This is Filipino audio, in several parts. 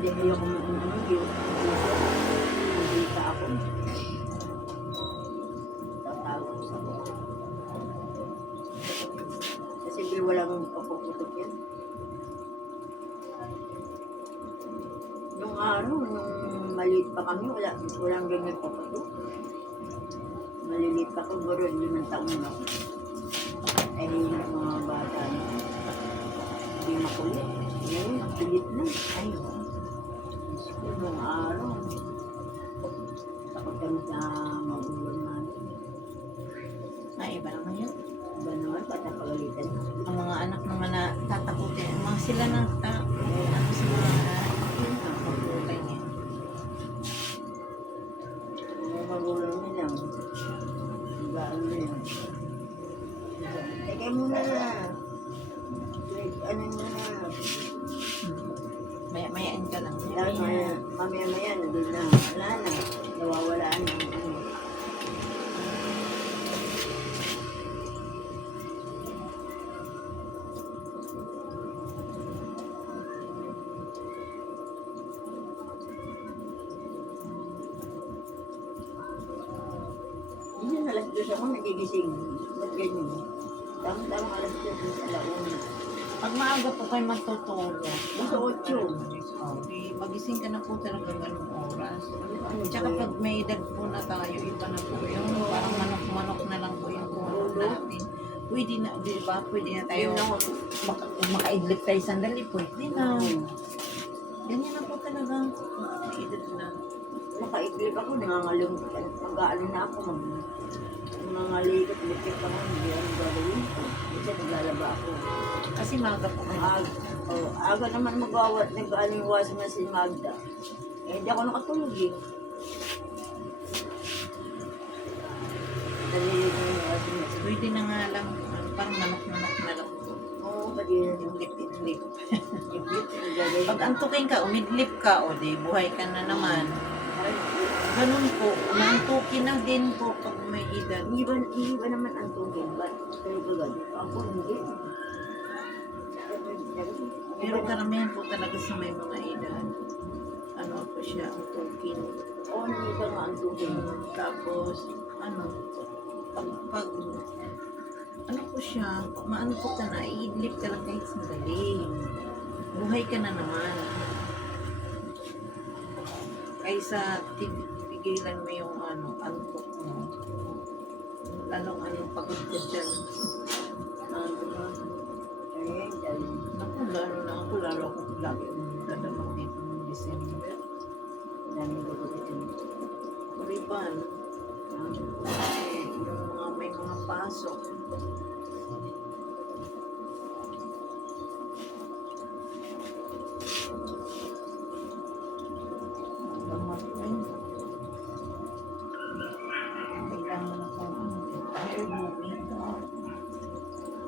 Hindi ako yung nakita ako. Tatago sa ako. Kasi walang papuputok yan. Nung araw, nung maliit pa kami, walang ganyan paputok. Maliliit pa ko, buro 5 taon na ako. Ay, yung mga bata na hindi makulit. Ngayon, pilit na. Ay, nung araw, takot kami sa magulang namin. Ay, iba naman yun. Iba naman, patapagalitan na. Ang mga anak naman na tatakutin, mga sila na ano sa mga pagkulay niya. Mga magulang nila, bago na yun. Teka muna na. Ano muna na. Maya-mayaan ka lang. Dahil mamaya-maya, nandun na. Wala na. Nawawalaan na. Yun, alas 2 ako nagigising. Ba't ganyan? Tamang alas 2 sa alauna. Pag maaga po kayo matutulog, Nasa 8. di magising ka na po talaga ganung oras. Tsaka pag may edad po na tayo, iba na po yung parang manok-manok na lang po yung tulog natin. Pwede na, di ba? Pwede na tayo makaidlip tayo sandali. Pwede na. Ganyan na po talaga. May edad na. Makaidlip ako, nangangalong. Mag-aano na ako. Nangangalikot, lipit ako. Hindi ano gagawin ko. Kasi naglalaba ako. Kasi maaga po kayo. Aga naman nag-aano yung washing na si Magda. Eh, hindi ako nakatulog eh. Nalilip mo yung washing machine. Pwede na nga lang. Parang manok-manok na lang po. Oo, pati yun yung Idlip-idlip. lip gagawin. Pag antukin ka, umidlip ka, o di buhay ka na naman. Ganun po, umantukin na din po pag may edad. Iba naman ang tugin. Ba't kayo gagawin? Ako hindi. Pero karamihan po talaga sa may mga edad. Ano po siya, antukin. Oo, iba nga ang tugin. Tapos, ano, pag ano po siya, pag maantok ka na, iidlip ka lang kahit sandali. Buhay ka na naman. Kaysa tigilan mo yung ano, antok mo. Lalong pagod ka dyan. Naku, lalo na ako, lalo ako lagi dadalaw dito ng December. Daming gagawin. Kuriban. Yung mga may mga pasok. Kailangan akong hair moving.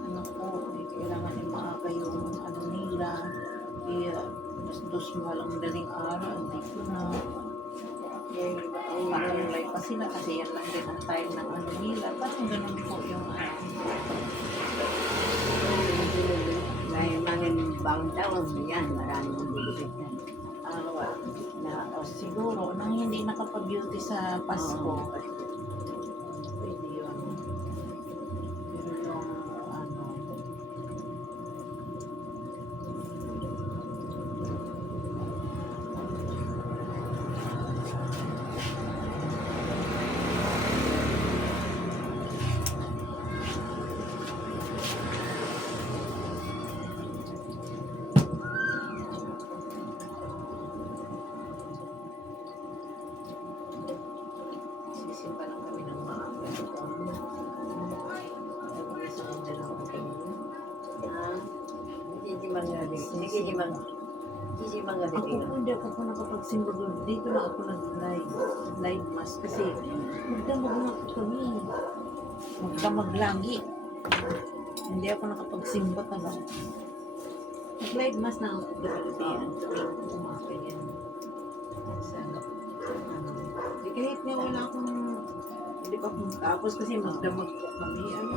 Ano po, kailangan yung maaga yung ano nila. Kaya, dos malang daling araw, dito na. Makulay pa sila kasi yan lang din ang time ng ano nila. Parang ganun po yung ano. May mga bagong taon, yan, maraming gugupit yan. Siguro, nang hindi nakapag-beauty sa Pasko, pwede yun. Pero yung ano, sisimpa lang kami ng maaga. Sa kanya lang ako kayo. Hindi magabi. Hindi magabi. Ako po, hindi ako po nakapagsimba doon. Dito lang ako nag-live mass kasi magdamag na ako kami. Magdamag lagi. Hindi ako nakapagsimba talaga. Nag-live mass na ako gabi yan. Umakin yan. Sana. Di kahit nga wala akong hindi pa akong tapos kasi magdamag po kami. Ano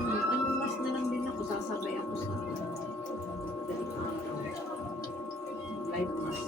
mas na lang din ako. Sasabay ako sa daling araw. Live mass.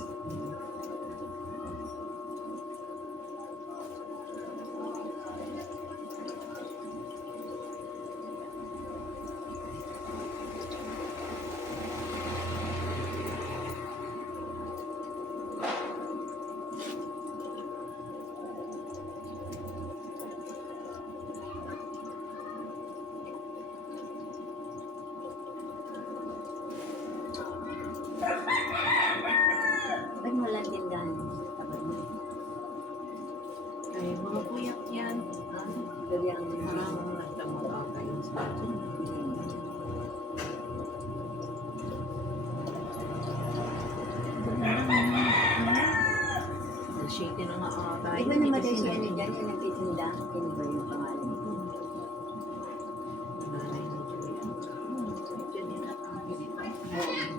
walang tindahan. Tapat mo. Ay, mga puyat yan. Gabi ang Parang nagtamaka kayo sa akin. Shake na nga ata. Di ba namatay si ano dyan, yung nagtitinda? Sino ba yung pangalan nito? Nanay ni Julia. Julia. Oo.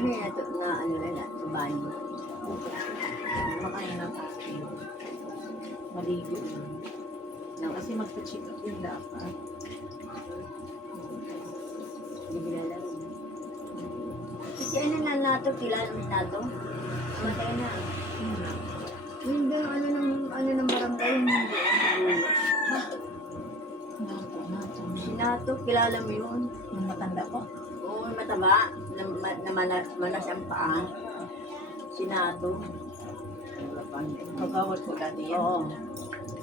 Ano yan, na ano na, sa banyo? Makain na tayo. Maligo yun. Kasi magpa-check up yun dapat. Hindi kilala. Kasi ano na nato, kilala mo nato? Matay na. Hindi, ano ng barangay, hindi. Si Nato, kilala mo yun? Yung matanda ko? Oo, mataba, manas ang paa. Si Nato. Kagawad ko dati yan. Oo.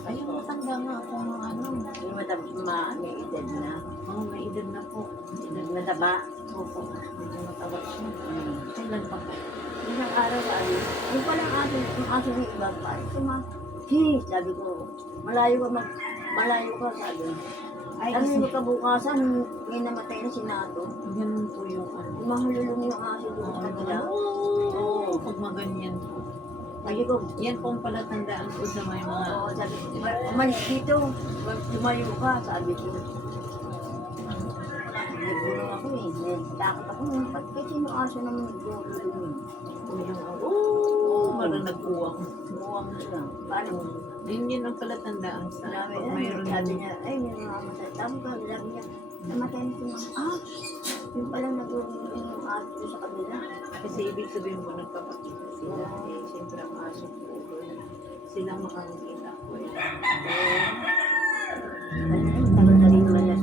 Ay, yung matanda nga ako mga ano. Yung may edad na. Oo, may edad na po. Mataba. Opo, medyo mataba siya. Kailan pa po? Isang araw ano, yung palang aso, yung aso ng iba pa, sabi ko, malayo ka, sabi. Ay, Ano kasi yung kabukasan, may namatay na si Nato. ganun po yung ano. Mahululong yung aso doon sa kanila. Oo. Pag maganyan po. Sabi ko, Yan pong palatandaan ko sa may mga... oo, sabi ko, umalis dito, lumayo ka, sabi ko. Nagulong ako eh, takot ako, ba't kasi yung aso naman nagulong Marang nag-uwang. Buwang sila. Paano? Yun ang palatandaan sa pag mayroon Sabi niya, ay, may mga matay. Tapos ka, sabi niya, namatay na si Mama. Yung palang nagulong yung aso sa kabila. Kasi ibig sabihin mo nagpapakita sila. Eh, siyempre ang aso po. Silang makakita ko. Tagal na rin malas.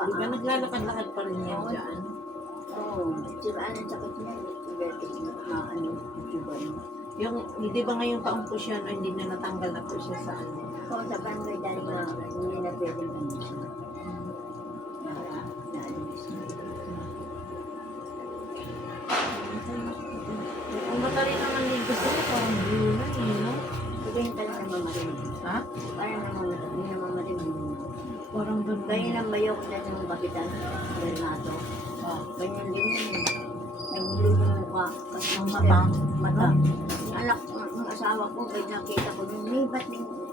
Diba naglalakad-lakad pa rin yan dyan? Oo. Diba, anong sakit niya? Diabetes na ano, diba? Yung, di ba ngayong taong po siya, no, hindi na natanggal na po siya sa ano? Oo, sa barangay dahil na hindi na pwedeng ano siya. Naalis. Ang mata rin naman yung gusto ko, parang blue na eh, no? Diba yung pala namamarin? Ha? Parang namamarin mo. Parang ganun. Ganyan ang bayo ko dyan ng bakitan. Bernardo. Ah, Ganyan din yun. Nagbulong yung mukha. Kasi ang mata. Mata. Yung anak, yung asawa ko, may nakita ko nun, may ba't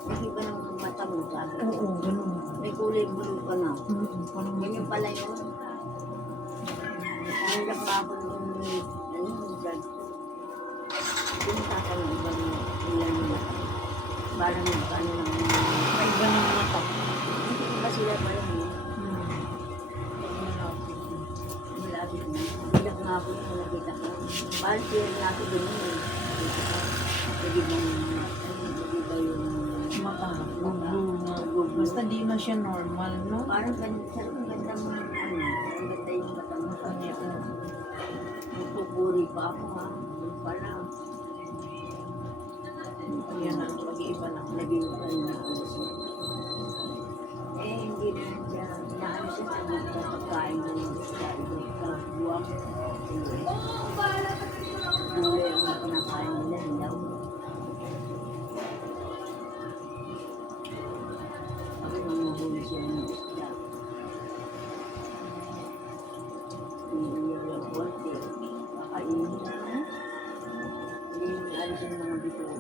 nagiba ng mata mo, sabi ko. Oo, ganun. May kulay blue ka na. Parang Ganyan pala yun. Nangyayak pa ako nung, ano, yung judge ko. Pinita ka ng ibang ilan nila. Parang ano lang. may iba ng mata. Hindi ko ba sila pa rin, no? Malapit. Malapit na. Bilang nga ako yung nakita ko. Bahal siya nga ako doon eh. Pwede bang, pwede ba yung Mata. Blue na. Basta di na siya normal, no? parang ganun, sarap ang ganda mo ng ano, ang ganda yung mata mo. Kanya po. Nagpupuri pa ako ha. Yung pala, Yan ang pag-iiba na. naging ano na ako siya. Eh, hindi na siya, naano siya sa mga pagkain ng sa buwak. Gulay ang pinakain nila, hilaw. Sabi manguhuli siya ng isda. Hindi yung konti. Kakainin na. Hindi alis yung mga bituka.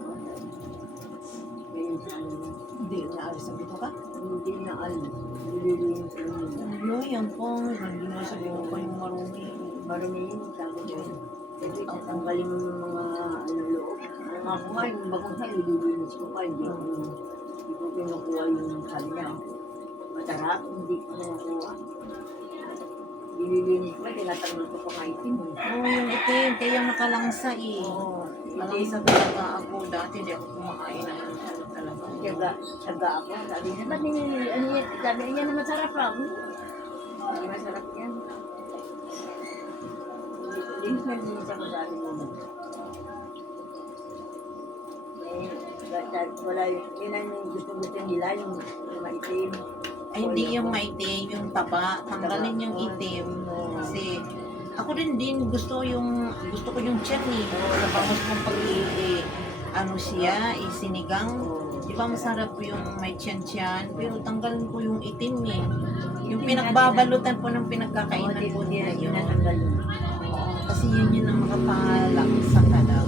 Ngayon sa kanila. Hindi na alis sa bito ka? Hindi na alis. Nililinis lang nila. Ano, yan po. Hindi na sabi ko pa yung marumi. Marami yun, sabi ko. Kasi tatanggalin mo yung mga ano loob. Ang mga kumain, yung bagong sa nililinis ko pa. Hindi ko kinukuha yung kanya. Masarap, hindi ko kinukuha. Nililinis ko, tinatanggol ko pa nga itim. Oo, yung itim. Kaya nakalangsa eh. Oo. Malangsa talaga ako. Dati di ako kumakain ng ano talaga. Tiyaga ako. Sabi niya, ba't ano yan? Sabi niya na masarap lang. Hindi masarap yan. Linis na linis ako sa atin mo. Wala yun ang gusto nila, yung maitim. Ay, hindi yung maitim, yung taba. Tanggalin yung itim. Kasi Ako din gusto ko yung tiyan eh. Tapos kung pag ano siya, sinigang. Di ba masarap yung may tiyan-tiyan? Pero tanggalin ko yung itim eh. Yung pinagbabalutan po ng pinagkakainan po nila yun. Oo, kasi yun ang makapalaksa ka daw.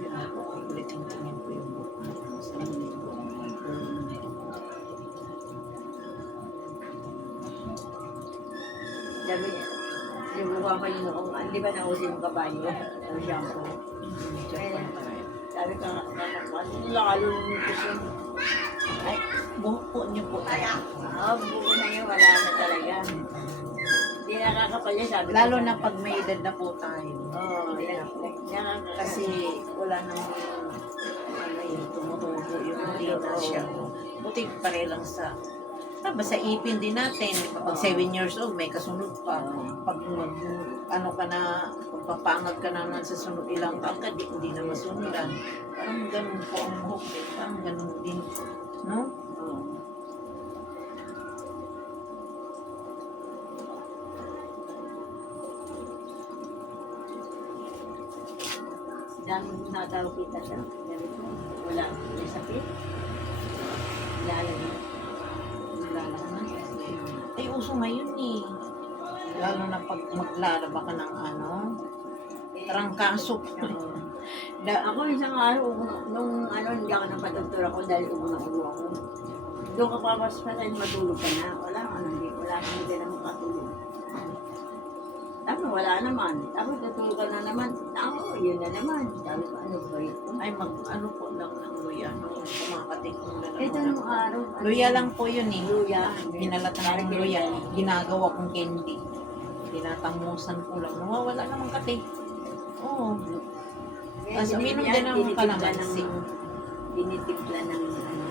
Yun ako, ulit-tingin ko yung book. Masarap yung book. Sabi niya, sinubukan ko yung mukhang, di ba nausin yung kabanyo? Ang shampoo. Japan tayo. Sabi ko, lalo nito siya. Ay, buhok po niyo po. Buko na yun, wala na talaga. Hindi nakakapal niya, sabi ko. Lalo na pag may edad na po tayo. Oo, Kasi wala nang ano yung tumutubo yung data siya. Buti pare lang sa basta ipin din natin. Pag 7 years old, may kasunod pa. Pag ano ka na, pagpapangag ka naman sa sunod ilang taon ka, hindi na masundan. Parang ganun po ang buhok eh. Parang ganun din. No? Oo. Daming natawag kita siya. Ganito. Wala. May sakit. Lalagyan. Lalaki na. Ay, uso ngayon eh. Lalo na pag maglalaba ka ng ano, trangkaso. Ako isang araw, nung ano, hindi ako napatagtura ko dahil ubo na ubo ako. Doon ka papaspatan, matulog ka na. Wala ka hindi na makatulog. Tapos wala naman. Tapos natulog ka na naman. Ako, yun na naman. Sabi ko, ano ba ito? Ay, ano po lang ng luya. Nung kumakatik mo na lang. Ito nung araw. Luya lang po yun eh. Luya. Binalatan ng luya. Ginagawa kong candy. Tinatamusan ko lang. Nawawala naman kati. Oo. Tapos uminom din ng kalamansi. Tinitimpla ng ano.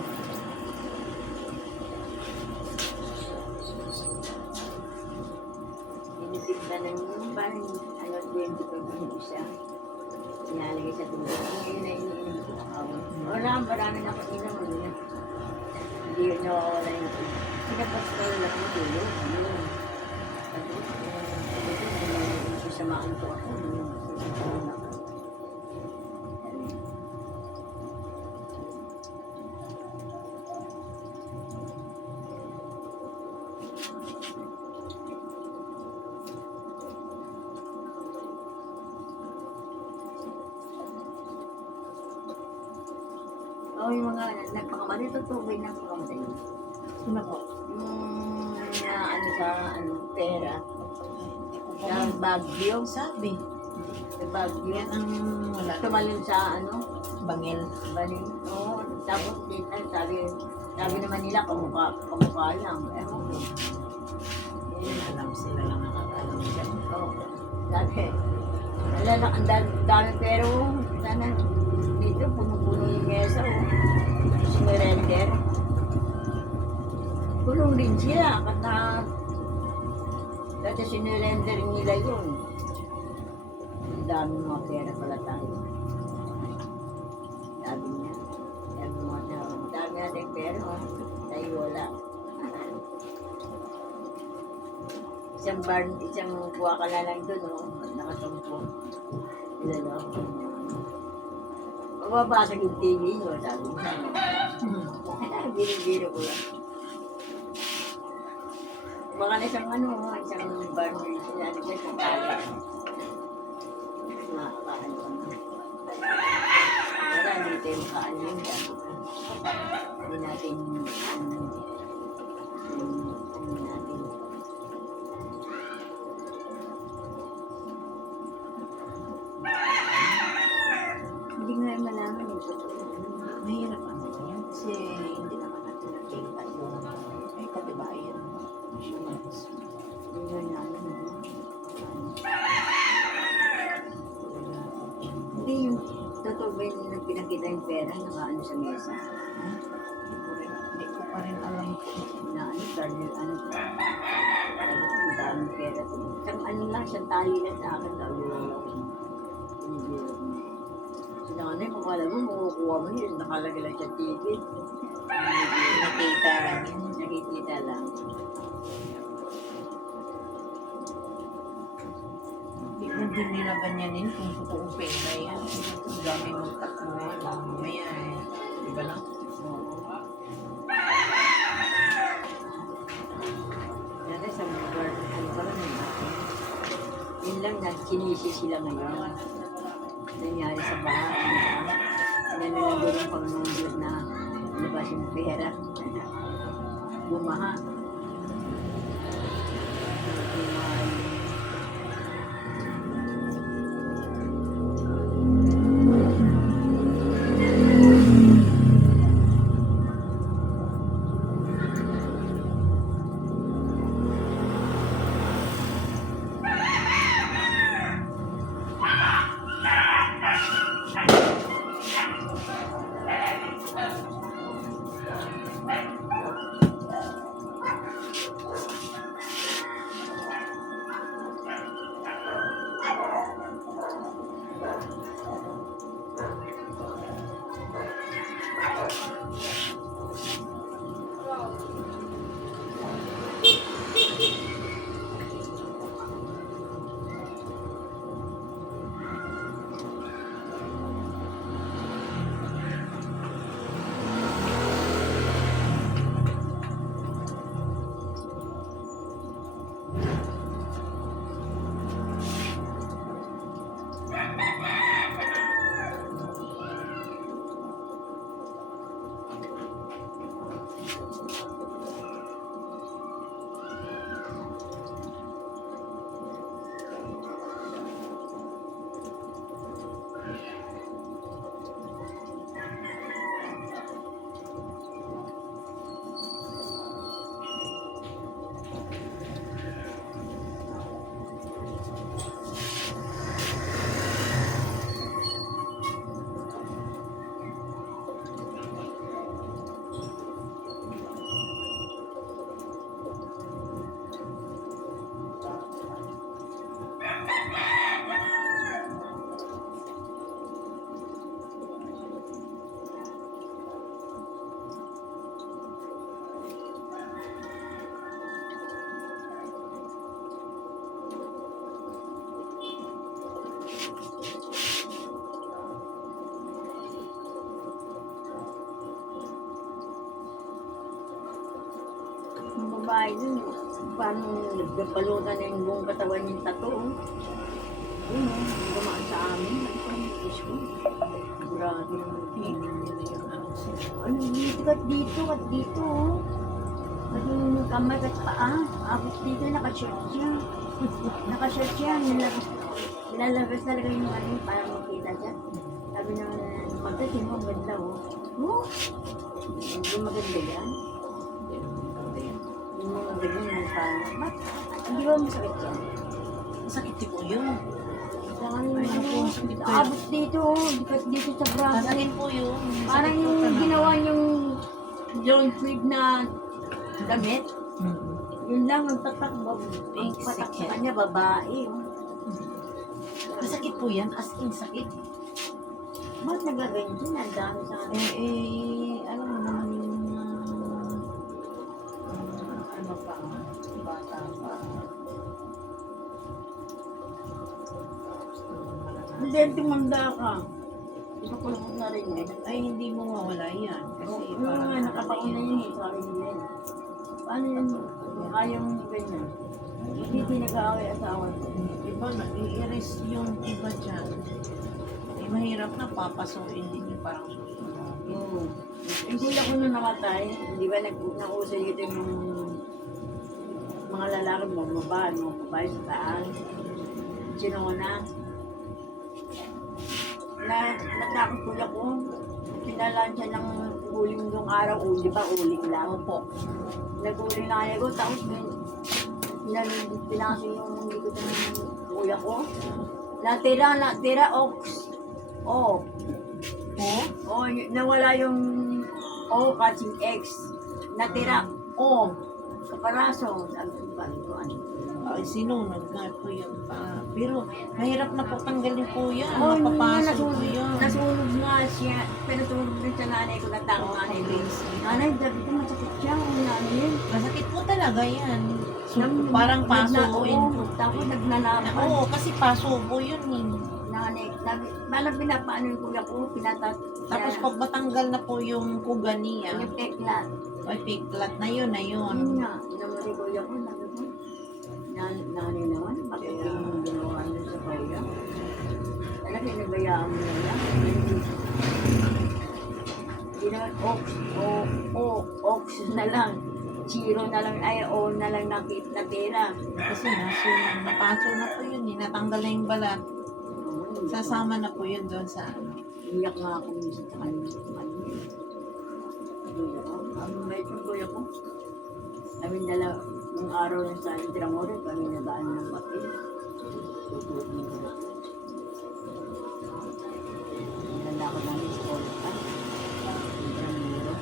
Tinitimpla ng parang ano, 25 yung isa. Inalagay sa tubig. Ngayon na iniinom ko. Wala, marami na akong inom. Hindi yun nawawala yung tubig. Pinapasal lang ang tulog. Samaan ko ako. Yung mga nagpakamatay, tutugay na pakamatay. Sino po? Yung ano sa pera. Sa Baguio. Sabi. Sa Baguio. Yan ang wala. Tumalun sa ano, Bangil. Baling. Oo, tapos dito, sabi naman nila kamukha lang. Ewan ko. Alam sila lang nakakaalam siya. Oo. Sabi, ang dami pero sana dito puno-puno yung mesa o sinurrender. Puno rin sila dati sinurrender nila yun. Ang dami mga pera pala tayo. Sabi niya. Sabi mo na, dami natin pera, tayo wala. Isang kuha ka na lang doon, nakatungko. Ilan ako. Mababasag yung TV nyo, sabi mo. Biro-biro ko lang. Baka na isang bar mo yung sinabi ko, isang tali. Nakakaano ka na. Wala, hindi tayo makaano yun, sabi ko. Hindi natin, natin. Hindi nga malaman ito. Mahirap ano yan. Kasi hindi naman natin nakita yung may katibayan. Insurance. Hindi nga namin. Hindi yung totoo ba yung pinakita yung pera nakaano sa mesa? Hindi ko pa rin alam kung sabi niya, ano, sabi ko, ang daming pera to. Isang ano lang, isang tali lang sa akin, sabi ko, hindi. Sila nga na, kung alam mo, makukuha mo yun, nakalagay lang siya ticket. Nakita lang yun. Nakikita lang. Hindi mo din nila ganyanin kung totoong pera yan. Ang dami mong takbuhan. Mamaya eh. Diba lang? Oo. Dati sa lugar, ano pa rin yun. Yun lang, nagkinisi sila ngayon. Nangyari sa bahay. Nananagod ang Panginoon na labas yung pera. Bumaha. Bumaha. Yung babae dun, paano nagpalutan na yung buong katawan yung tattoo. Yun, gumaan sa amin. Ano yung Diyos ko? Grabe yung tingin nila yung ano sila. Ano dito at dito at dito. At yung kamay at paa. Tapos dito nakashirt siya. Nakashirt siya. Nilalabas talaga yung ano para makita siya. Sabi na magdating mo, maganda oh. Oh! Hindi maganda yan. Yung mga ganyan yung parang, ba't? Hindi ba masakit yan? Masakit po yun. Saka Ay, yung naku, ano, sakit po abot dito, dikat dito sa braso. Masakit po yun. Parang Masakit po yung talaga. ginawa yung long sleeve na damit. Mm. Yun lang ang tatak, Pink ang patak sicket. sa kanya, babae. Oh. Masakit po yan, as in sakit. Ba't nagaganyan? Ang dami sa kanya. Alam mo naman yung ano pa, bata pa. Hindi, tumanda ka. Ipakulong na rin eh. Ay, hindi mo mawala yan. Kasi Yung nga, nakapauna yun eh, sabi nila eh. Paano yun? Ayaw mo ganyan. Hindi nag-aaway asawa ko. Iba na, i-erase yung iba dyan. Mahirap na papasukin din yung parang susunod. Oo. Hindi ako nung namatay, di ba nakusay ito yung mga lalaki mo, babae sa taas. Sino na? Natakot ko ako. Pinalaan siya ng uling nung araw, di ba uling lang? Opo. Nag-uling na ako, tapos pinaso yung likod ng kuya ko. Natira, ox. Oh. Po? Oh, nawala yung O catching X. Natira O. kaparaso. Sabi ko, ano? Ay, sinunod nga po yun pa. Pero mahirap na po tanggalin po yan. Oh, Mapapasok po yan. nasunog nga siya. Pero tulog din sa nanay ko, natang nanay ko. Nanay, sabi ko, masakit siya. Ang nanay. Masakit po talaga yan. So, Nag- parang paso po oo, yun. tapos nagnanapan. Oo, kasi paso po yun eh. Nanay, parang pinapaano yung kuya ko, Tapos pag matanggal na po yung kuga niya, yung pekla. ay piklat na yun, na Yun yun. nga, naman ni kuya ko, sabi ko, nanay naman, bakit yung ginawa niyo sa kuya? Talaga, inabayaan mo na lang. Hindi naman, ox na lang. Zero na lang, ay, o na lang natira. Kasi napaso na po yun eh. Natanggal na yung balat. Sasama na po yun doon sa ano. Iyak nga ako minsan sa kanya. Kuya ko, ang bait ng kuya ko. Kami dala, nung araw na sa Intramore, kami nagaan ng papel. Naganda ko namin sa Polita. Intramuro.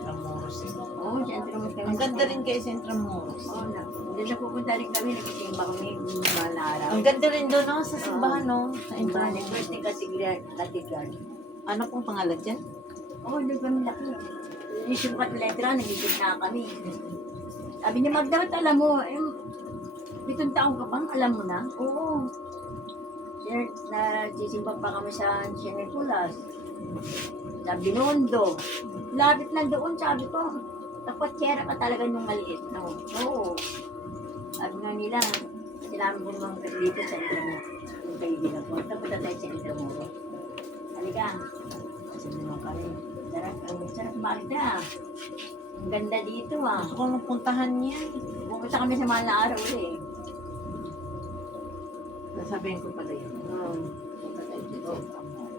Tramuros. Oo, sa Intramuro kami. Ang ganda rin kayo sa Intramuros. Oo na. Doon na pupunta rin kami, nagsisimba kami yung mahal na araw. Ang ganda rin doon no, sa simbahan no. Sa Ang Intramuros. first ni Katigan. Ano pong pangalan dyan? Oo, doon kami laki. Yung letra, nagigit na kami. Sabi niya, Magda, ba't alam mo? 7 taong ka pang, alam mo na? Oo. Nagsisimba pa kami sa San Nicolas. Sa Binondo. Lapit na doon, sabi ko. Tapatsera ka talaga yung maliit. No? Oo. Sabi nga nila, sinabi ko naman dito sa Intramuro. Yung kaibigan ko, tapunta tayo sa Intramuro. Halika. Sabi naman kami. Sarap Magda. Ang ganda dito ah. Gusto ko nung puntahan niya. Pumunta kami sa mahal na araw eh. Sasabihin ko pala yun. Punta tayo dito.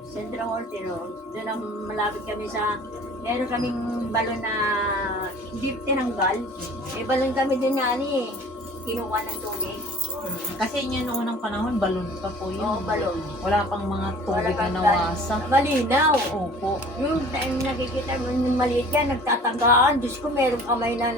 Central Mortino. Doon ang malapit kami sa... Meron kaming balon na hindi tinanggal. May balon kami din na eh. Kinuha ng tubig. Kasi yun noong unang panahon, balon pa po yun. Oo, balon. Wala pang mga tubig na kang nawasa. Malinaw. Opo. Yung time nakikita mo yung maliit yan, nagtatagaan. Diyos ko, meron kamay na